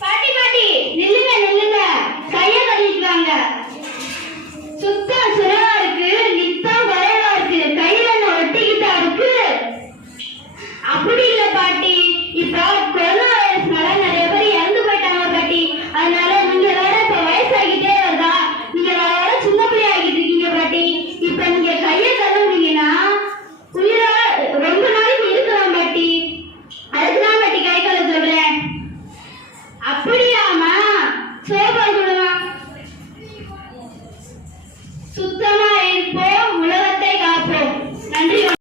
பாட்டி பாட்டி நில்லுங்க நில்லுங்க, கைய கட்டிட்டு வாங்க. சுத்தம் சுரவா இருக்கு, நித்தம் குறைவா இருக்கு, கையில ஒட்டிக்கிட்டா இருக்கு. அப்படி இல்ல பாட்டி, இப்ப கொரோனா வைரஸ்னால நிறைய பேர் இறந்து போயிட்டாங்க பாட்டி. அதனால நீங்க வேற இப்ப வயசாகிட்டே வருதா, நீங்க வேற சின்ன பிள்ளை ஆகிட்டு இருக்கீங்க பாட்டி. இப்ப நீங்க கைய கழுவுனீங்கன்னா உயிரா ரொம்ப நாளைக்கு இருக்கலாம் பாட்டி. அதுக்குதான் பாட்டி கை கழுவ சொல்றேன். அப்படியாமா? சோபா